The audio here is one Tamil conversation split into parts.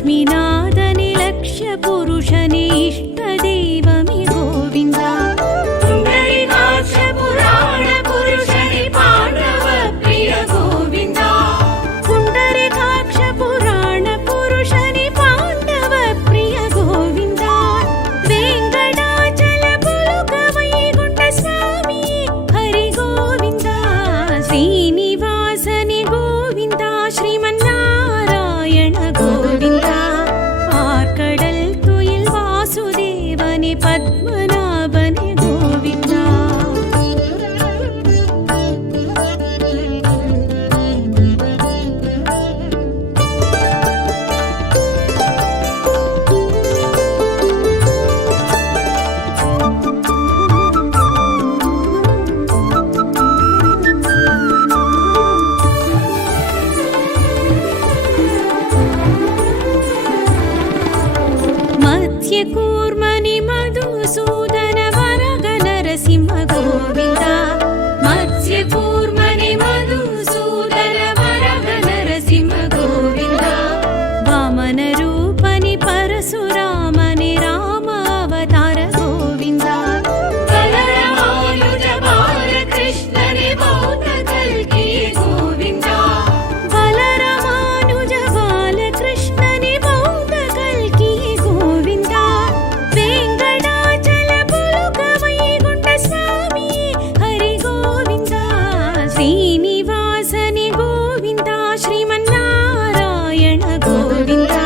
लक्ष्मीनाथने लक्ष्य पुरुषने इष्टदैवमे गोविन्दा पुण्डरीकाक्ष पुराण पुरुषने पाण्डव प्रिय गोविन्दा पुण्डरीकाक्ष पुराण पुरुषने पाण्डव प्रिय गोविन्दा वेङ्कटाचल पुलुक वैकुण्ठ स्वामी हरि गोविन्दा श्रीनिवासने गोविन्दा श्रीमन्नारायण गोविन्दा आर्कडल् तुयिल् वासुदेवने पद्मनाभने गोविन्दा मत्स्यकूर्मणि मधुसूदन वरद नरसिंह गोविन्दा मत्स्यकूर्मणि मधुसूदन वरद नरसिंह गोविन्दा वामनरूपनि परशुरामनि राम अवतार गोविन्दा बलरामानुज बालकृष्णनि बौद्ध कल्की गोविन्दा बलरामानुज बालकृष्णनि बौद्ध कल्की गोविन्दा वेङ्कटाचल पुलुक वैकुण्ठ स्वामी हरि गोविन्दा श्रीनिवासने गोविन्दा श्रीमन्नारायण गोविन्दा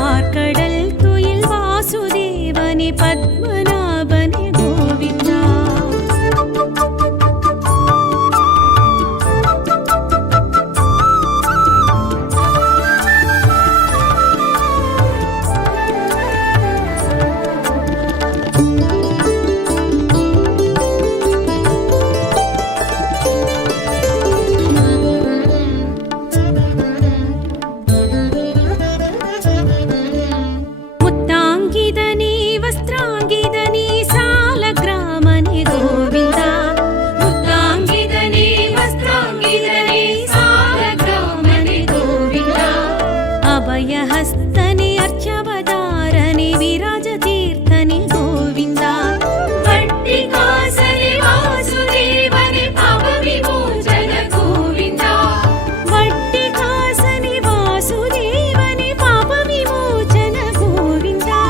आर्कडल् तुयिल् वासुदेवने पद्मनाभने गोविन्दा मुत्ताङ्गिदने वस्त्राङ्गिदने सालग्रामने गोविन्दा मुत्ताङ्गिदने वस्त्राङ्गिदने सालग्रामने गोविन्दा अभयहस्तने अर्चवदारने विराजतीर्थने गोविन्दा वट्टिकासने वासुदेवने पापविमोचन गोविन्दा वट्टिकासने वासुदेवने पापविमोचन गोविन्दा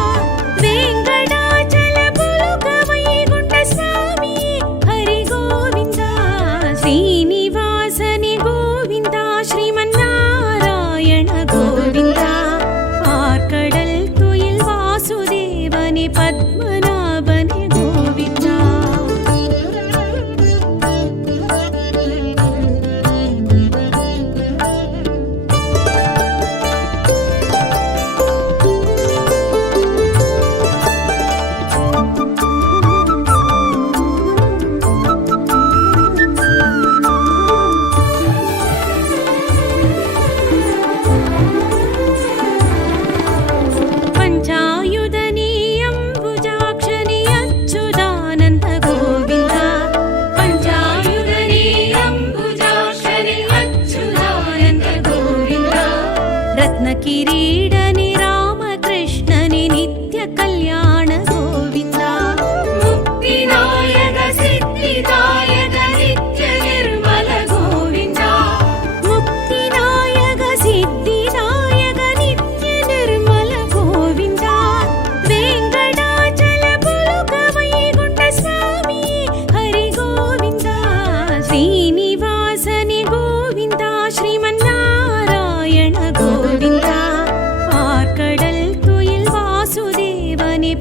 वेङ्कटाचल पुलुक वैकुण्ठ स्वामी हरि गोविन्दा श्रीनिवासने गोविन्दा श्रीमन्नारायण गोविन्दा आर्कडल् तुयिल् वासुदेवने पद्मनाभने गोविन्दा पञ्चायुधने अम्बुजाक्षने अच्युतानन्द गोविन्दा पञ्चायुधने अम्बुजाक्षने अच्युतानन्द गोविन्दा रत्नकिरीडने रामकृष्णने नित्य कल्याण गोविन्दा मुक्तिदायक सिद्धिदायक नित्य निर्मल गोविन्दा मुक्तिदायक सिद्धिदायक नित्य निर्मल गोविन्दा वेङ्कटाचल पुलुक वैकुण्ठ स्वामी हरि गोविन्दा श्रीनिवासने गोविन्दा श्रीमन्नारायण गोविन्दा आर्कडल् तुयिल् वासुदेवने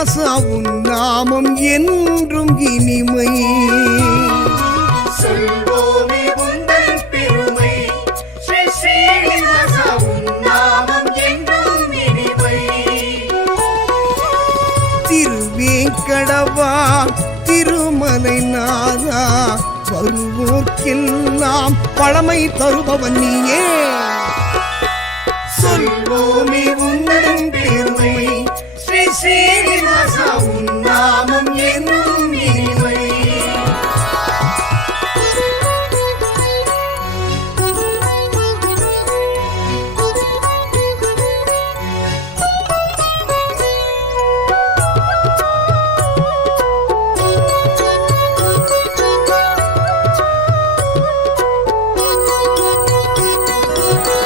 ஸ்ரீனிவாசா உன் நாமம் என்றும் இனிமை. சொல்வோமே உந்தன் பெருமை, ஸ்ரீ ஸ்ரீனிவாசா உன் நாமம் என்றும் இனிமை. திருவேங்கடவா திருமலை நாதா வருவோர்க்கெல்லாம் பழமை தருபவன் நீயே. சொல்வோமே உந்தன் பெருமை, ஸ்ரீ ஸ்ரீனிவாசா உன் நாமம் என்றும் இனிமை.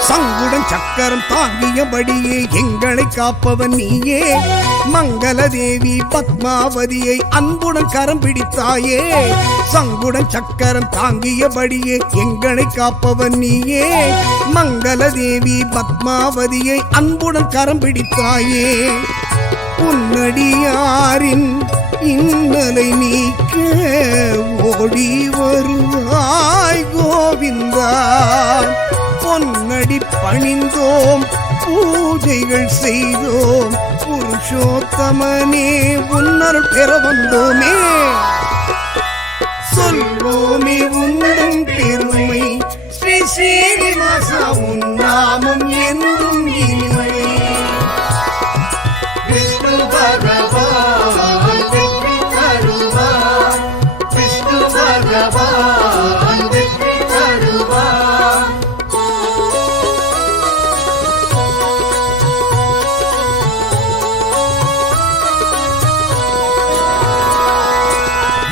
சங்குடன் சக்கரம் தாங்கியபடியே எங்களை காப்பவன் நீயே. மங்கள தேவி பத்மாவதியை அன்புடன் கரம் பிடித்தாயே. சங்குடன் சக்கரம் தாங்கியபடியே எங்களை காப்பவன் நீயே. மங்கள தேவி பத்மாவதியை அன்புடன் கரம் பிடித்தாயே. உன்னடியாரின் இன்னலை நீக்க ஓடி வருவாய் கோவிந்தா. பொன்னடி பணிந்தோம் பூஜைகள் செய்தோம் புருஷோத்தமனே உன்னருள் பெற வந்தோமே. சொல்வோமே உந்தன் பெருமை, ஸ்ரீ ஸ்ரீனிவாசா உன் நாமம் என்றும் இனிமை. விஷ்ணு பகவான் வெற்றி தருவார், விஷ்ணு பகவான் வெற்றி தருவார்.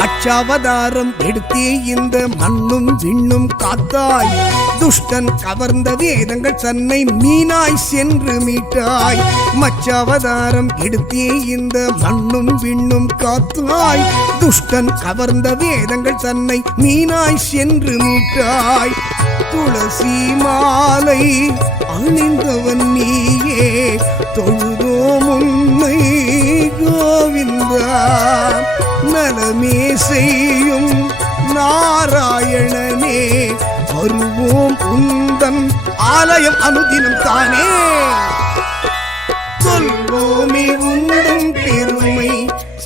மச்சாவதாரம் எடுத்தே இந்த மண்ணும் விண்ணும் காத்தாய். துஷ்டன் கவர்ந்த வேதங்கள் தன்னை மீனாய் சென்று மீட்டாய். மச்சாவதாரம் எடுத்தே இந்த மண்ணும் விண்ணும் காத்தாய். துஷ்டன் கவர்ந்த வேதங்கள் தன்னை மீனாய் சென்று மீட்டாய். துளசி மாலை அணிந்தவன் நீயே தொழுதோம் உன்னை கோவிந்தா. நலமே செய்யும் நாராயணனே வருவோம் உந்தன் ஆலயம் அனுதினம் தானே. சொல்வோமே உந்தன் பெருமை,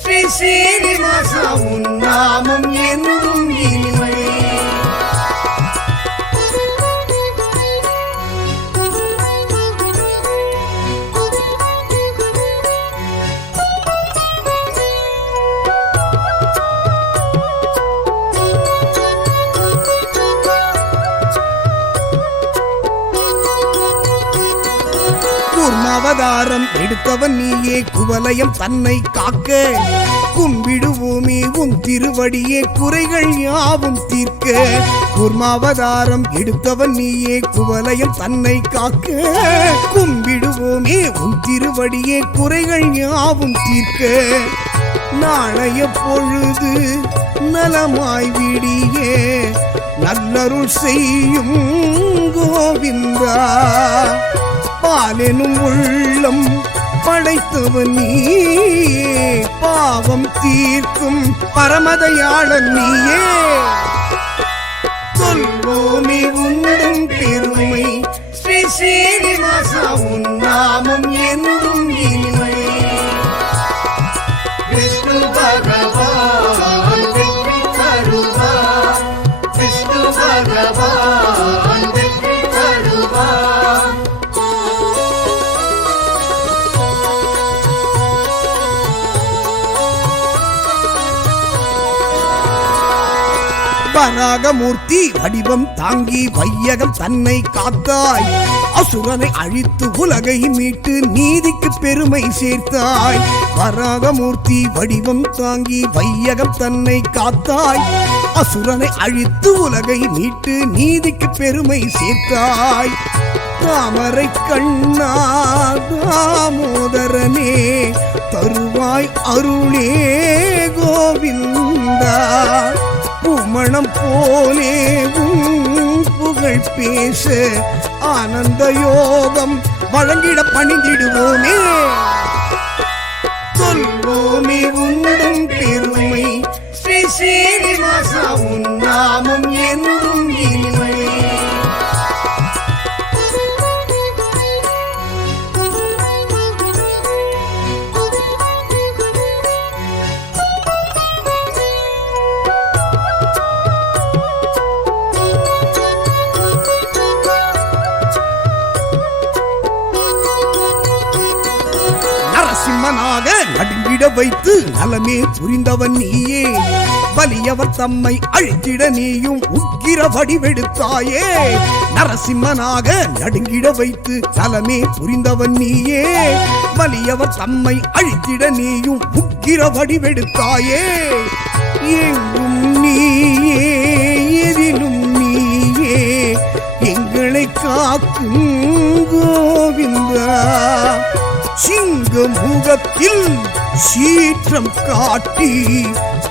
ஸ்ரீ ஸ்ரீனிவாசா உன் நாமம் என்றும் இனிமை. கூர்மாவதாரம் எடுத்தவன் நீயே குவலயம் தன்னை காக்க. கும்பிடுவோமே உன் திருவடியே குறைகள் யாவும் தீர்க்க. கூர்மாவதாரம் எடுத்தவன் நீயே குவலயம் தன்னை காக்க. கும்பிடுவோமே உன் திருவடியே குறைகள் யாவும் தீர்க்க. நாளைய பொழுது நலமாய் விடியே நல்லருள் செய்யும் கோவிந்தா. பாலெனும் உள்ளம் படைத்தவன் நீயே பாவம் தீர்க்கும் பரமதயாளன் நீயே. சொல்வோமே உந்தன் பெருமை, ஸ்ரீ ஸ்ரீனிவாசா உன் நாமம் என்றும் இனிமை. விஷ்ணு பகவான் வெற்றி தருவார், விஷ்ணு பகவான் வெற்றி தருவார். வராகமூர்த்தி வடிவம் தாங்கி வையகம் தன்னை காத்தாய். அசுரனை அழித்து உலகை மீட்டு நீதிக்கு பெருமை சேர்த்தாய். வராகமூர்த்தி வடிவம் தாங்கி வையகம் தன்னை காத்தாய். அசுரனை அழித்து உலகை மீட்டு நீதிக்கு பெருமை சேர்த்தாய். தாமரை கண்ணா தாமோதரனே தருவாய் அருளே கோவிந்தா. பூமணம் போலே புகழ் பேச ஆனந்த யோகம் வழங்கிட பணிந்திடுவோமே. சொல்வோமே உண்டும் பெருமை ஸ்ரீ சீனிவாசா உன் நாமம் என்றும் இனிமை. நரசிம்மனாக நடுங்கிட வைத்து நலமே புரிந்தவன் நீயே, வலியவர் தம்மை அழித்திட நீயும் உக்கிர வடிவெடுத்தாயே. நரசிம்மனாக நடுங்கிட வைத்து நலமே புரிந்தவன் நீயே, வலியவர் தம்மை அழித்திட நீயும் உக்கிர வடிவெடுத்தாயே. எங்கும் நீயே எதிலும் நீயே எங்களை காக்கும் கோவிந்தா. சிங்க முகத்தில் சீற்றம் காட்டி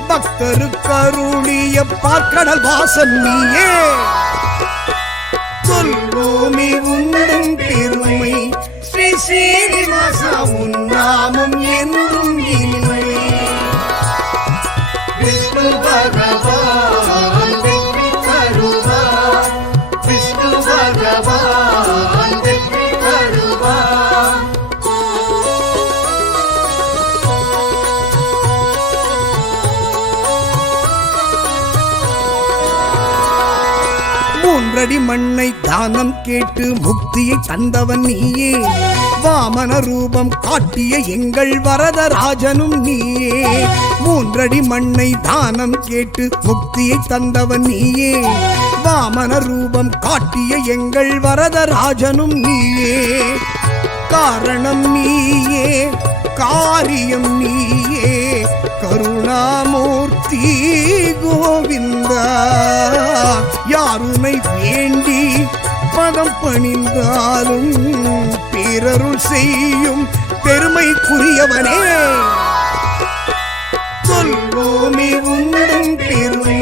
பக்தருக்கு அருளிய பார்க்கடல் வாசன் நீயே. சொல்வோமே உண்டும் பெருமை ஸ்ரீ சீனிவாசா உன் நாமம் என்றும் இனிமை. விஷ்ணு பகவான் வெற்றி தருவார், விஷ்ணு பகவான் வெற்றி தருவார். மூன்றடி மண்ணை தானம் கேட்டு முக்தியை தந்தவன் நீயே, வாமன ரூபம் காட்டிய எங்கள் வரதராஜனும் நீயே. மூன்றடி மண்ணை தானம் கேட்டு முக்தியை தந்தவன் நீயே, வாமன ரூபம் காட்டிய எங்கள் வரதராஜனும் நீயே. காரணம் நீயே காரியம் நீயே கருணாமூர்த்தி கோவிந்தா. யாருனை வேண்டி பதம் பணிந்தாலும் பேரருள் செய்யும் பெருமைக்குரியவனே. சொல்வோமே உண்டும் பெருமை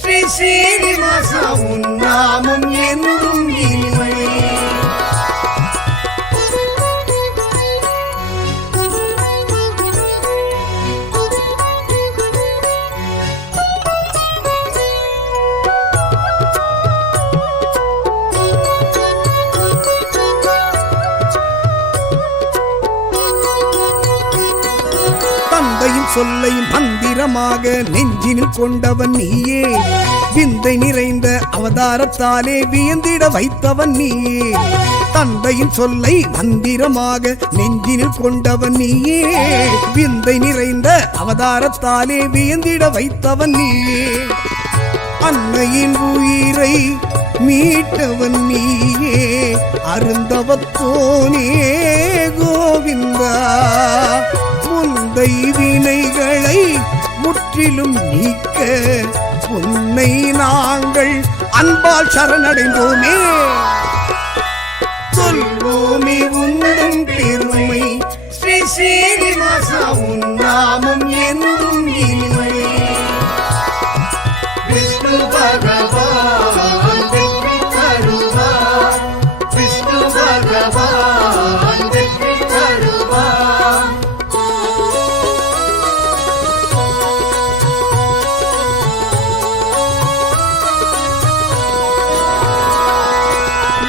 ஸ்ரீ சீனிவாசா உன் நாமம் என்றும் இனிமை. தந்தையின் சொல்லையும் மந்திரமாக நெஞ்சினில் கொண்டவன் நீயே, விந்தை நிறைந்த அவதாரத்தாலே வியந்திட வைத்தவன் நீயே. தந்தையின் சொல்லை மந்திரமாக நெஞ்சினில் கொண்டவன் நீயே, விந்தை நிறைந்த அவதாரத்தாலே வியந்திட வைத்தவன் நீயே. அன்னையின் உயிரை மீட்டவன் நீயே, அருந்தவத்தோனே கோவிந்தா. முந்தை வினைகளை முற்றிலும் நீக்க உன்னை நாங்கள் அன்பால் சரணடைந்தோமே. சொல்வோமே உண்டும் பெருமை ஸ்ரீ சீனிவாசா உன் நாமம் என்றும் இனிமை. விஷ்ணு பகவான் வெற்றி தருவார், விஷ்ணு பகவான் வெற்றி தருவார்.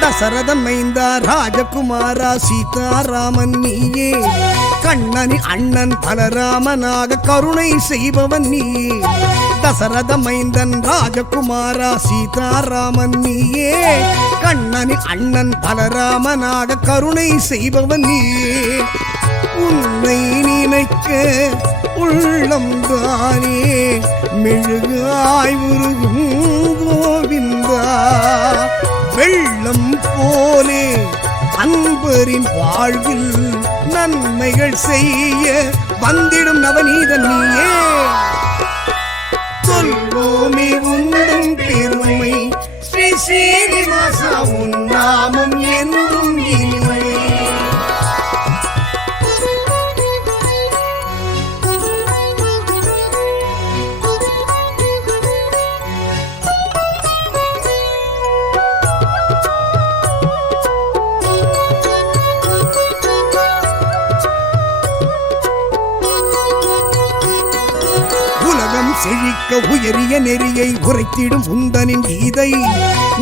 தசரதன் மைந்தா ராஜகுமாரா சீதாராமன் நீயே, கண்ணனின் அண்ணன் பலராமனாக கருணை செய்பவன் நீயே. தசரத மைந்தன் ராஜகுமாரா சீதாராமன் நீயே, கண்ணனின் அண்ணன் பலராமனாக கருணை செய்பவன் நீயே. உன்னை நினைக்க உள்ளம் தானே மெழுகாய் உருகும் கோவிந்தா. வெள்ளம் போலே அன்பரின் வாழ்வில் நன்மைகள் செய்ய வந்திடும் நவநீதன் நீயே. சொல்வோமே உண்டும் பெருமை ஸ்ரீ சீனிவாசா உன் நாமம் என்றும் இனிமை. உலகம் செழிக்க உயரிய நெறியை உரைத்திடும் உந்தனின் கீதை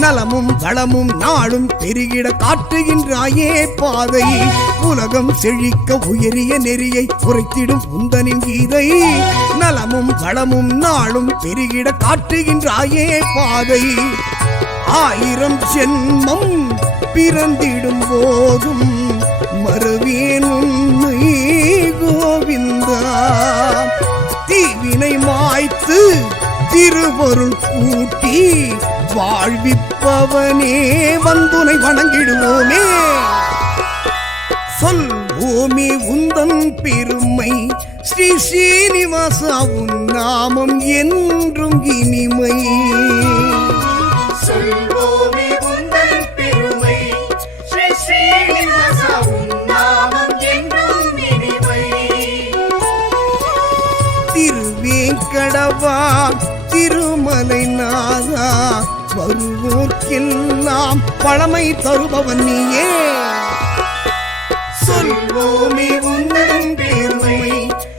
நலமும் வளமும் நாளும் பெருகிட காட்டுகின்றாயே பாதை உலகம் செழிக்க உயரிய நெறியை உரைத்திடும் உந்தனின் கீதை நலமும் வளமும் நாளும் பெருகிட காட்டுகின்றாயே பாதை 1000 ஜென்மம் பிறந்திடும் போதும் மறுவேன் உன்னை கோவிந்தா தீவினை மாய்த்து திருவருள் கூட்டி வாழ்விப்பவனே வந்துனை வணங்கிடுவோமே சொல்வோமே உந்தன் பெருமை ஸ்ரீ ஸ்ரீனிவாசா உன் நாமம் என்றும் இனிமை சொல்வோமே உந்தன் பெருமை ஸ்ரீ ஸ்ரீனிவாசா உன் நாமம் என்றும் இனிமை திருவேங்கடவா திருமலை நாதா வருவோர்க்கெல்லாம் பழமை தருபவன் நீயே சொல்வோமே உந்தன் பெருமை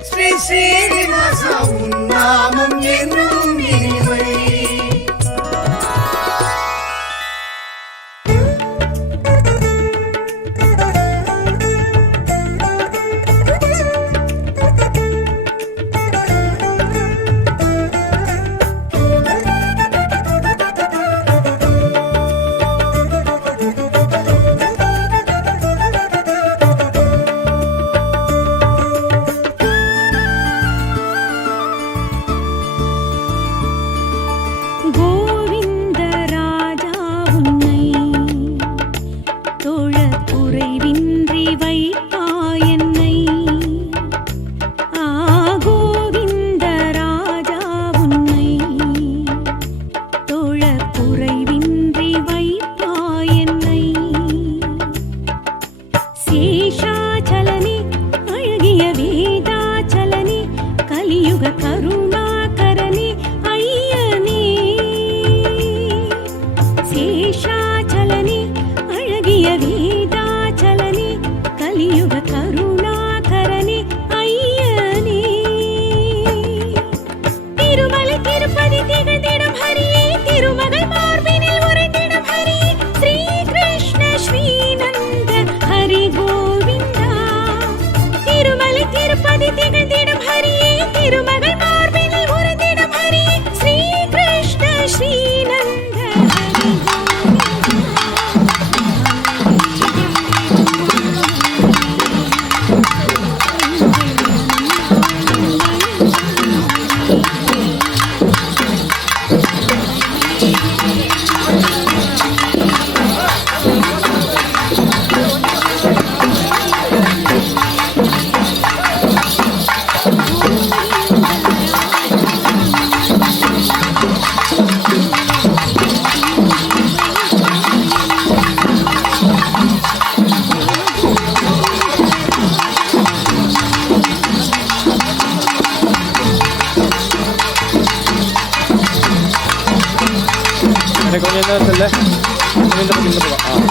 ஸ்ரீ ஸ்ரீனிவாசா உன் நாமம் என்றும் இனிமை கோவிந்த ராஜா உன்னை தோழக் குறைவின்றி வைப்பாய் என்னை கோவிந்த ராஜா உன்னை தோழக் குறைவின்றி வைப்பாய் என்னை சேஷாச்சலனே அழகிய வேதாச்சலனே கலியுக கருணாகரனே ஐயனே சேஷாச்சலனே அழகிய வேதாச்சலனே கலியுக கருணாகரனே ஐயனே திருமலை திருப்பதி திகழ்ந்திடும் ஹரியே திருமகள் மார்பினில் உரைத்திடும் ஹரியே ஸ்ரீ கிருஷ்ண ஸ்ரீநந்த ஹரி கோவிந்தா திருமலை திருப்பதி திகழ்ந்திடும் ஹரியே திருமகள் மார்பினில் உரைத்திடும் ஹரியே ஸ்ரீ கிருஷ்ண ஸ்ரீநந்த ஹரி கொஞ்சம் என்ன சொல்ல இந்த பக்கம்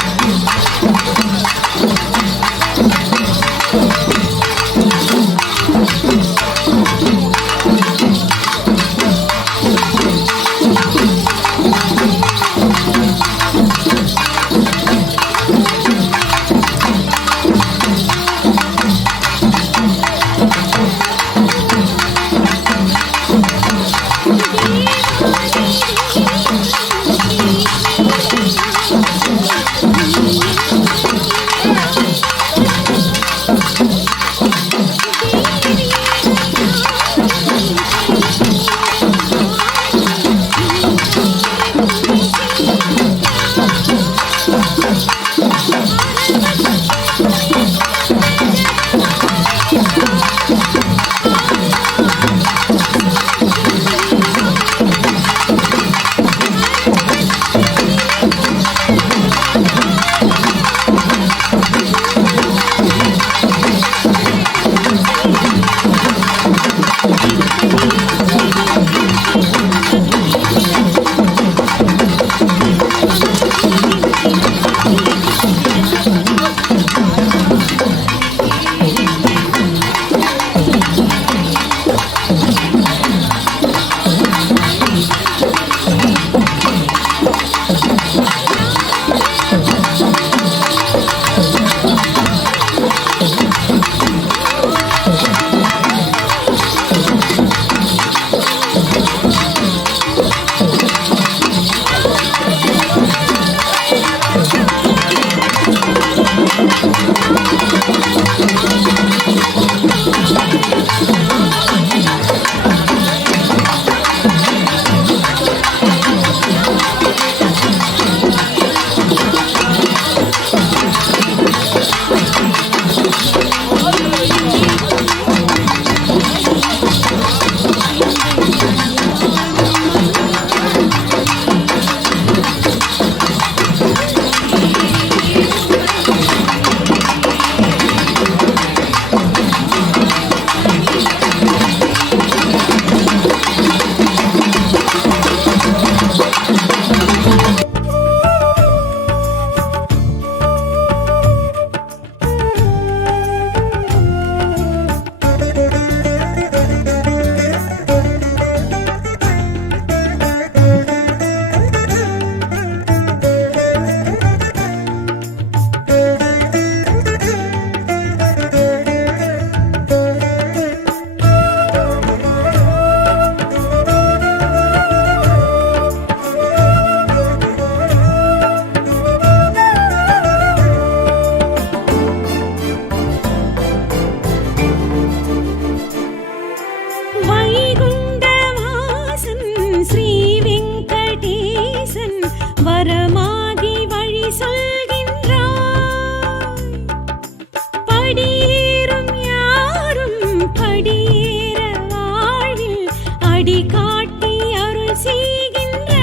அருள்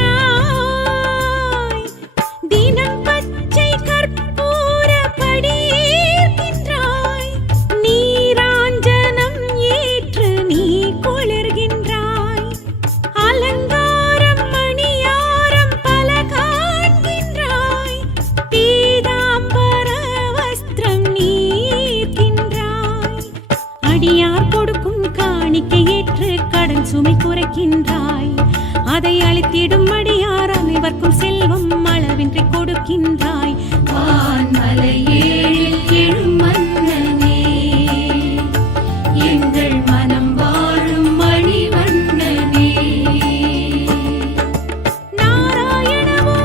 செய்கின்றாய் தினம் பச்சை கற்பூர படியேற்கின்றாய் நீராஞ்சனம் ஏற்று நீ குளிர்கின்றாய் அலங்காரம் மணியாரம் பல காண்கின்றாய் பீதாம்பர வஸ்திரம் நீர்க்கின்றாய் அடியார் கொடுக்கும் காணிக்கை ஏற்று கடன் சுமை குறைக்கின்றாய் அதை அளித்திடும் அடியார் அனைவர்க்கும் செல்வம் அளவின்றி கொடுக்கின்றாய் வான்மலையேழில் எழும் மன்னனே எங்கள் மனம் வாழும் மணிவண்ணனே நாராயணவோ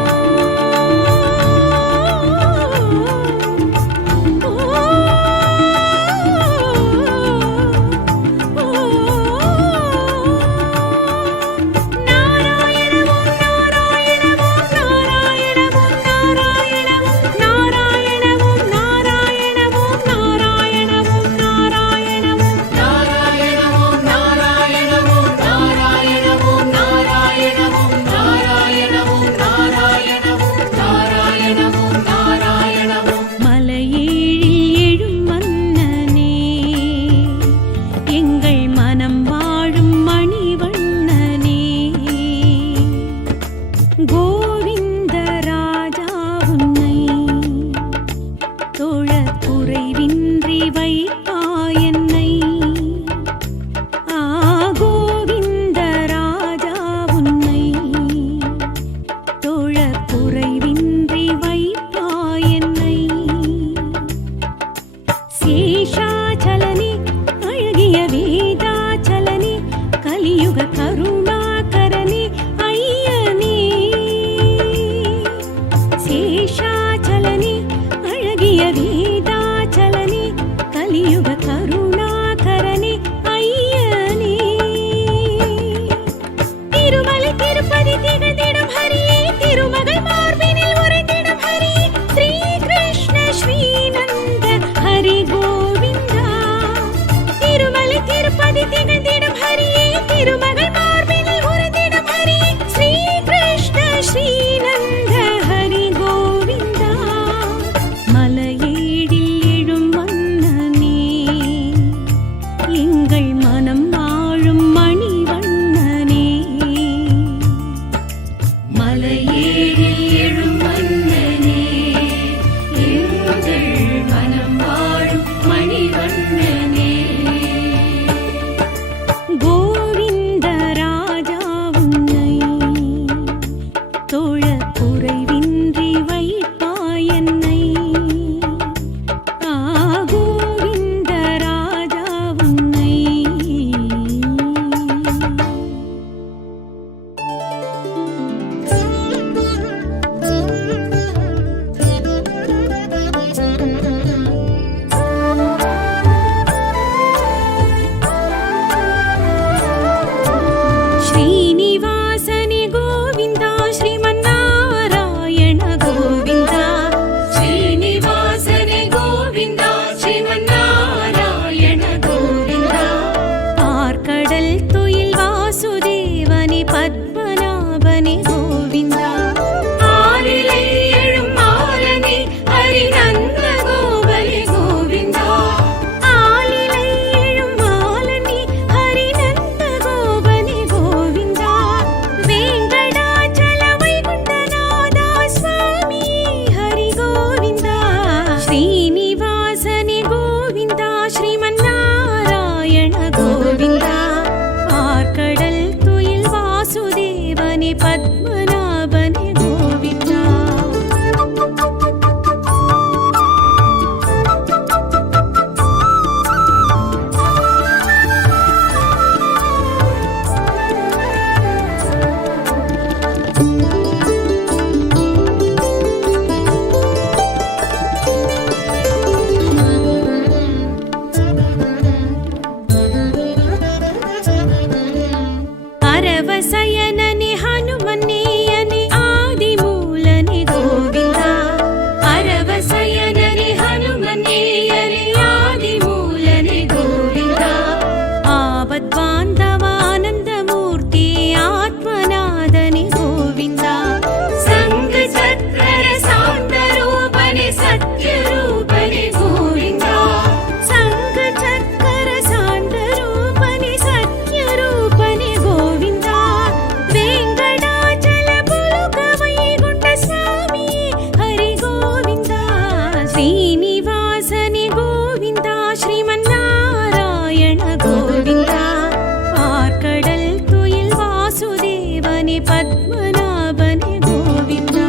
பத்மநாபனே கோவிந்தா.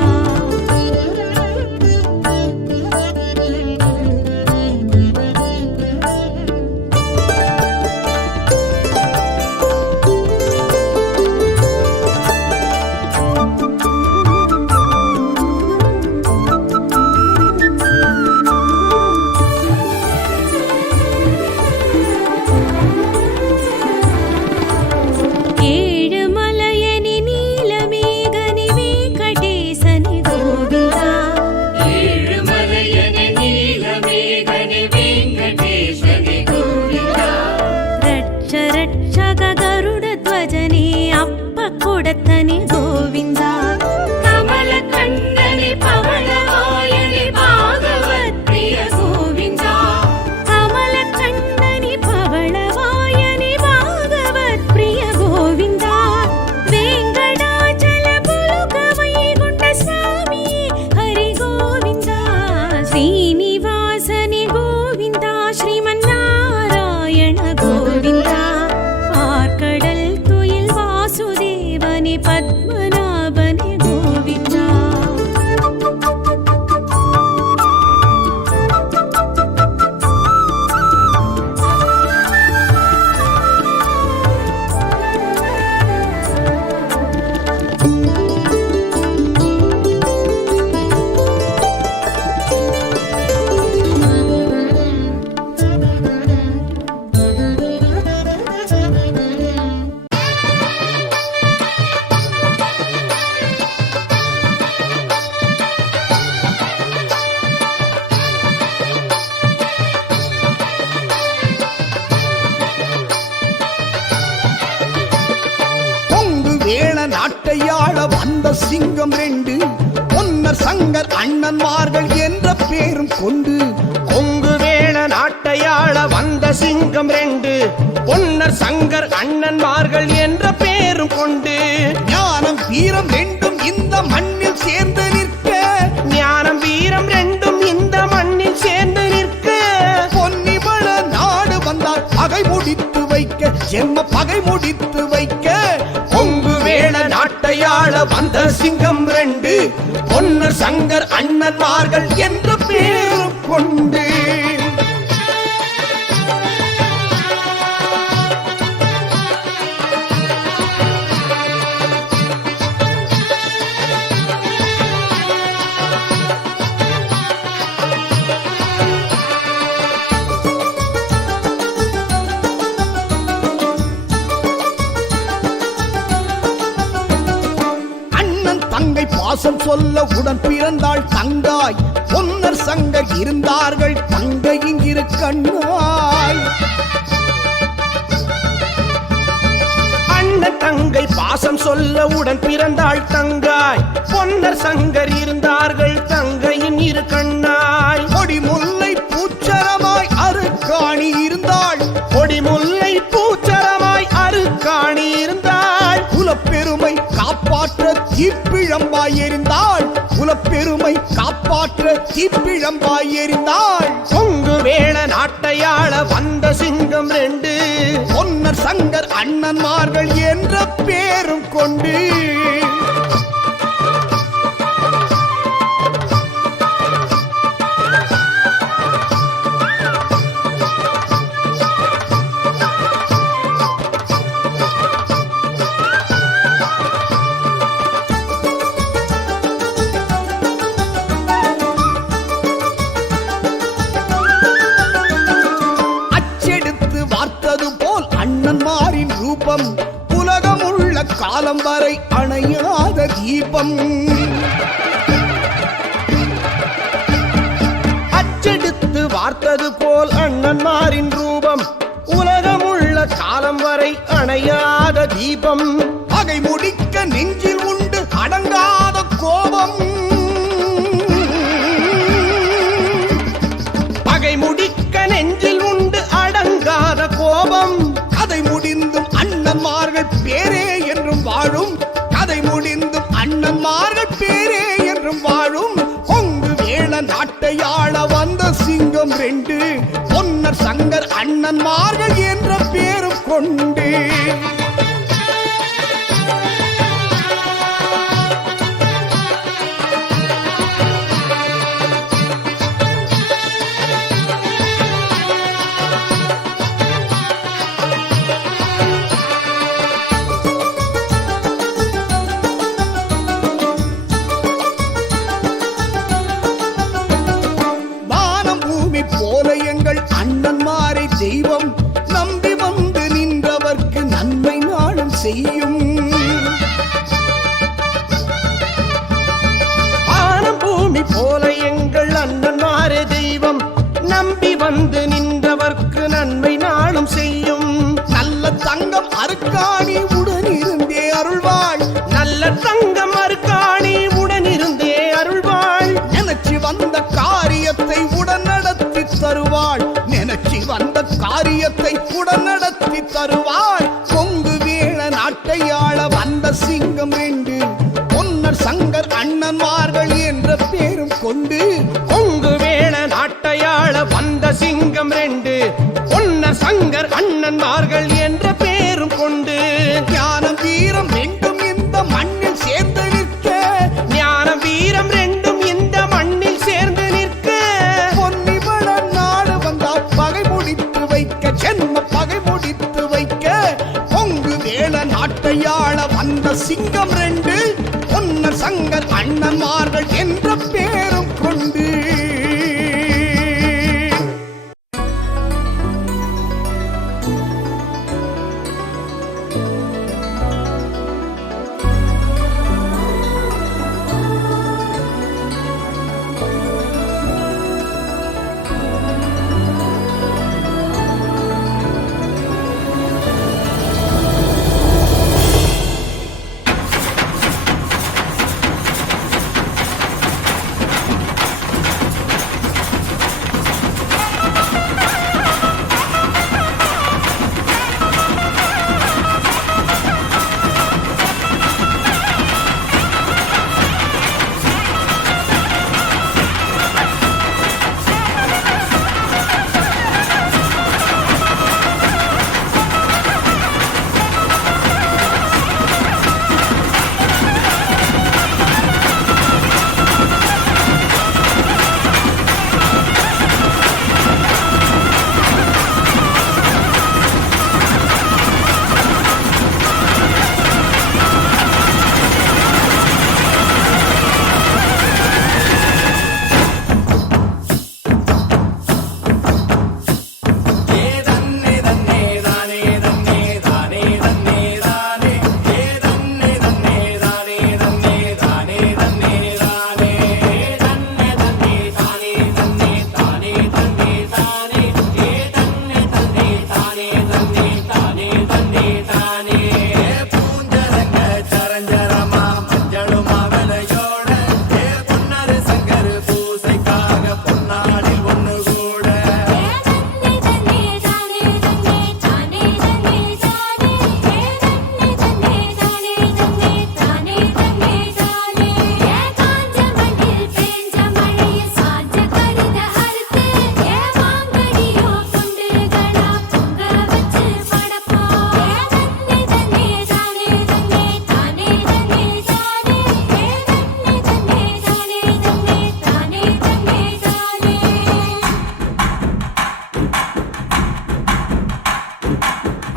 ஏழுமலையனி நீலமேகனி வெங்கடேசனி கோவிந்தா. ஏழுமலையனே நீலமேகனே வெங்கடேசனே கோவிந்தா. ரட்ச ரட்சக கருட த்வஜனே அப்பக்குடத்தனி கோவிந்தா. கமல கண்ணனே பவளவாயனே பாகவத் பிரிய கோவிந்தா. கமல கண்ணனி பவளவாயனி பாகவத் பிரிய கோவிந்தா. வேங்கடாச்சல புலுக வைகுண்ட சாமியே ஹரி கோவிந்தா. ஸ்ரீனிவாசனி கோவிந்தா. ஸ்ரீமன்னாராயண கோவிந்தா. ஆர்கடல் துயில் வாசுதேவனி பத்மநாபனி கோவிந்தா. பொங்கு வேள நாட்டையாள வந்த சிங்கம் 2 பொன்னர் சங்கர் அண்ணன்மார்கள் என்ற பேரும் கொண்டு. கொங்கு வேள நாட்டையாள வந்த சிங்கம் 2 பொன்னர் சங்கர் அண்ணன்மார்கள் என்ற பேரும் கொண்டு. ஞானம் வீரம் 2ம் இந்த மண்ணில் சேர்ந்து நிற்க. ஞானம் வீரம் 2ம் இந்த மண்ணில் சேர்ந்து நிற்க. பொன்னிவள நாடு வந்தால் பகை முடித்து வைக்க. ஜென்ம பகை முடித்து வைக்க. கொங்கு வேள நாட்டையாள வந்த சிங்கம் 2 பொன்னர் சங்கர் அண்ணன்மார்கள் என்ற பேரும் கொண்டு. அண்ணன் தங்கை பாசம் சொல்ல உடன் பிறந்தாள் தங்காய். பொன்னர் சங்கர் இருந்தார்கள் தங்கை இங்கிரு கண்ணாய். அண்ணன் தங்கை பாசம் சொல்ல உடன் பிறந்தாள் தங்காய். பொன்னர் சங்கர் இருந்தார்கள் தங்கையின் இரு கண்ணாய். கொடி முல்லை பூச்சரமாய் அருக்காணி இருந்தாள். கொடிமுல்லை பூச்சரமாய் அருக்காணி இருந்தாள். குலப்பெருமை காப்பாற்ற தீப்பிழம்பாய் எறிந்தாள். குலப்பெருமை காப்பாற்ற தீப்பிழம்பாய் எறிந்தாள். கொங்கு வேள நாட்டையாள வந்த சிங்கம் 2 பொன்னர் சங்கர் அண்ணன்மார்கள் என்ற பேரும் கொண்டு. அச்செடுத்து வார்த்தது போல் அண்ணன்மாரின் ரூபம். உலகமுள்ள காலம் வரை அணையாத தீபம். அச்செடுத்து வார்த்தது போல் அண்ணன்மாரின் ரூபம். உலகமுள்ள காலம் வரை அணையாத தீபம். பகை முடிக்க நெஞ்சில் உண்டு அடங்காத கோபம். பகை முடிக்க நெஞ்சில் உண்டு அடங்காத கோபம். கதை முடிந்தும் அண்ணன்மார்கள் பேரே என்றும் வாழும். கதை முடிந்தும் அண்ணன்மார்கள் பேரே என்றும் வாழும். கொங்கு வேள நாட்டையாள வந்த சிங்கம் 2 பொன்னர் சங்கர் அண்ணன்மார்கள் என்ற பேரும் கொண்டு. தங்கம் மறுக்காணி உடனிருந்தே அருள்வாள். நினைச்சு வந்த காரியத்தை உடன் நடத்தி தருவாள். நினைச்சு வந்த காரியத்தை உடன் நடத்தி தருவாள். கொங்கு வேள நாட்டையாள வந்த சிங்கம் ரெண்டு பொன்னர் சங்கர் அண்ணன்மார்கள் என்ற பேரும் கொண்டு. கொங்கு வேள நாட்டையாள வந்த சிங்கம் ரெண்டு பொன்னர் சங்கர் அண்ணன்மார்கள் என்ற பேரும் கொண்டு. ஞானம் வீரம் ரெண்டும் இந்த மண்ணில் சேர்ந்து நிற்க. ஞானம் வீரம் ரெண்டும் இந்த மண்ணில் சேர்ந்து நிற்க. பொன்னிவள நாடு வந்தா பகை முடித்து வைக்க. ஜென்ம பகை முடித்து வைக்க. கொங்கு வேள நாட்டையாள வந்த சிங்கம் ரெண்டு பொன்னர் சங்கர் அண்ணன்மார்கள் என்ற பேரும் கொண்டு.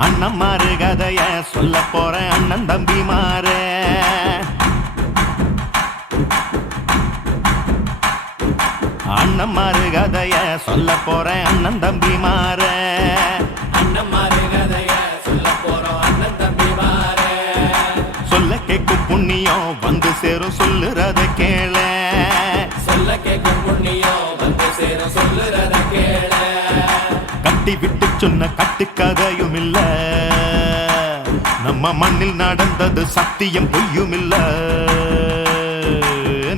அண்ணம்மாரு கதைய சொல்ல போறேன் அண்ணன் தம்பி மாறு. அண்ணம்மாரு கதைய சொல்ல போறேன் அண்ணன் தம்பி மாறு. அண்ணம்மாரு கதைய சொல்ல போறோம் அண்ணன் தம்பி மாறு. சொல்ல கேட்கும் புண்ணியம் வந்து சேரும் சொல்லுறத கேள. சொல்ல கேட்கும் புண்ணியம் வந்து சேரும் சொல்லுறத கேள. கட்டி விட்டு சொன்ன கட்டுக்கதையும் இல்ல. நம்ம மண்ணில் நடந்தது சத்தியம் பொய்யும் இல்ல.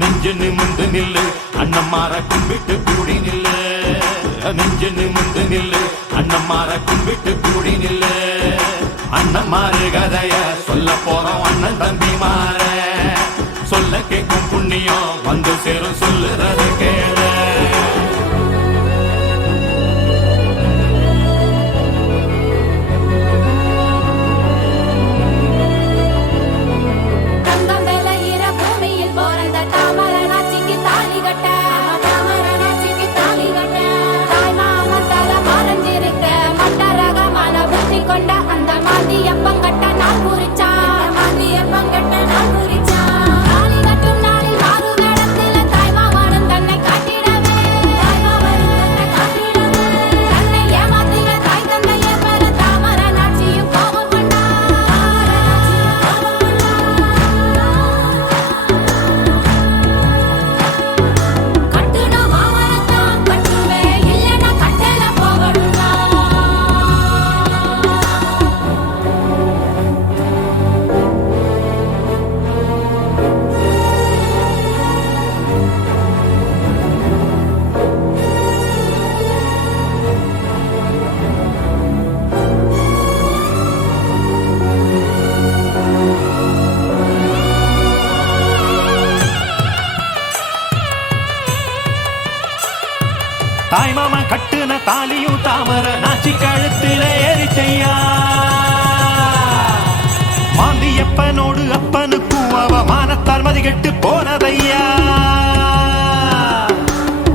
நெஞ்சு நிமிந்து நில்லு அண்ணம்மார கும்பிட்டு கூடி நில்லு. நெஞ்சு நிமிந்து நில்லு அண்ணம்மார கும்பிட்டு கூடி நில்லு. அண்ணம்மாரு கதைய சொல்ல போறோம் அண்ணன் தம்பி மாற. சொல்ல கேட்கும் புண்ணியம் வந்து சேரும் சொல்லுறது கேள. தாலி கட்டும் நாளில் மாறு வேடத்தில் தாய்மாமன் தாலியும் தாமர நாச்சி கழுத்தில ஏறிச்சையா மாந்தியப்பனோடு அப்பனுக்கும் அவமானத்தால் மதிகட்டு போனதையா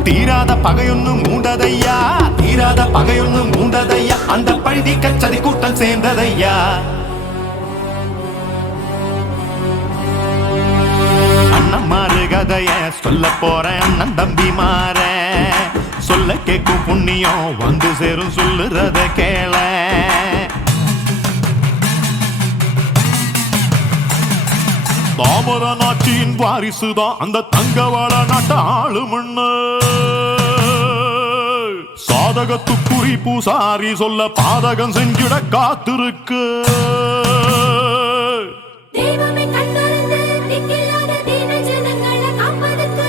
தீராத பகையொன்னு மூண்டதையா தீராத பகையொன்னு மூண்டதையா அந்த பழுதி கச்சதி கூட்டம் சேர்ந்ததையா அண்ணன் மாறு கதைய சொல்ல போறேன் அண்ணன் தம்பி மாற சொல்ல கேட்கும் புண்ணியம் வந்து சேரும் சொல்லுறத கேள தாமர நாட்டின் வாரிசுதான் அந்த தங்கவாள நாட்ட ஆளுமண்ண சாதகத்து குறி பூசாரி சொல்ல பாதகம் செஞ்சிட காத்திருக்கு தெய்வமே கண்டறிந்து திக்கில்லாத தீன ஜனங்களை காப்பதற்கு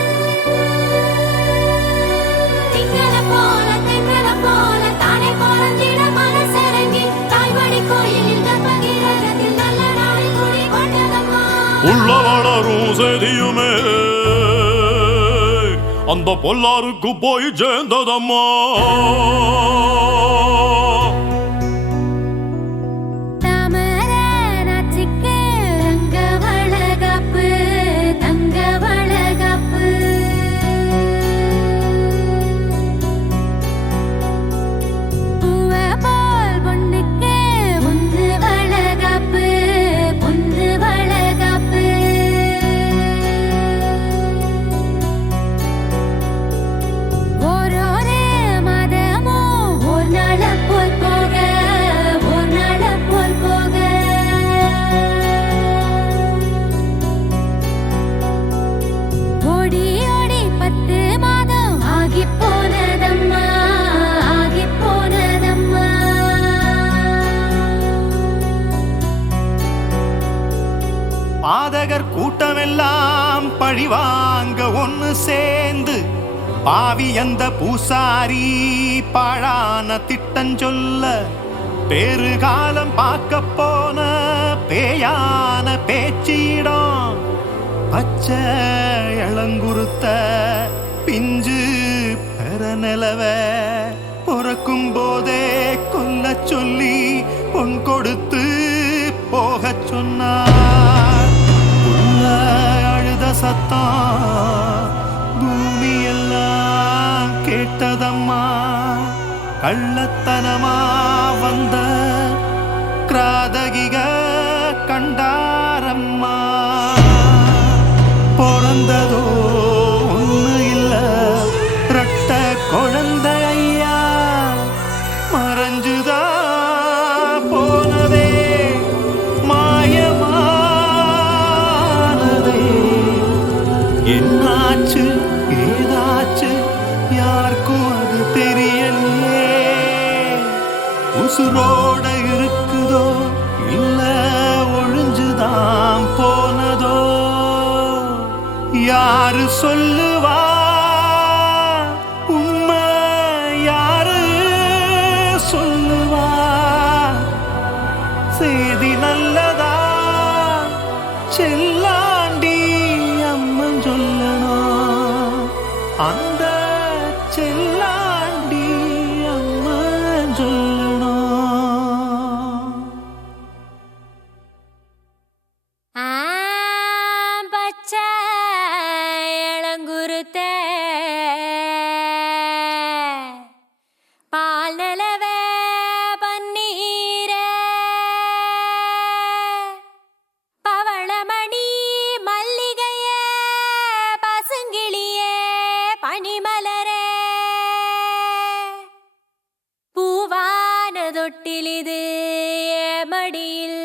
திங்கள போல தென்றல போல தானே போறந்திட மனசரங்கி தாய்மடி கோயிலில் கற்பகிரகத்தில் நல்ல நாள் கூடி கொண்டதம்மா உள்ள வளரும் செய்தியுமே அந்த பொல்லாருக்கு போய் சேர்ந்ததம்மா தாமர நாச்சிக்கு ரங்க வளகாப்பு தங்க வளகாப்பு பூவ போல் பொண்ணுக்கு பொண்ணு வளகாப்பு பொண்ணு வளகாப்பு ஓரோரு மதமும் ஒரு நாள போல் போக ஒரு நாள போல் போக ஓடி ஓடி 10 மாதம் ஆகி போனதம்மா ஆகி போனதம்மா பாதகர் கூட்டமெல்லாம் பழிவாங்க ஒன்னு சேர்ந்து பாவி அந்த பூசாரி பாழான திட்டஞ்சொல்ல பேறுகாலம் பார்க்க போன பேயான பேச்சிடம் பச்சை இளங்குருத்த பிஞ்சு பெற நிலவ பிறக்கும் போதே கொல்ல சொல்லி பொன் கொடுத்து போக சொன்னார் உள்ள அழுத சத்தம் பூமி எல்லாம் கேட்டதம்மா கள்ளத்தனமா வந்த கிராதகிக கண்டாரம்மா பிறந்ததோ ஒண்ணு இல்ல ரெட்ட குழந்தை ஐயா மறைஞ்சுதா போனதே மாயமானதே என்னாச்சு ஏதாச்சு யாருக்கும் அது தெரியலையே உசுரோட இருக்குதோ இல்ல ஒழிஞ்சுதான் போனதோ யாரு சொல்லுவா உண்மை யாரு சொல்லுவா செய்தி நல்லதா செல்லாண்டி அம்மன் சொல்லணும் அந்த செல்லாண்டி அம்மன் சொல்லணும் பச்சை இளங்குருத்த பால் நிலவே பன்னீர பவளமணி மல்லிகைய பசுங்கிளியே பனிமலரே பூவான தொட்டிலிது மடியில்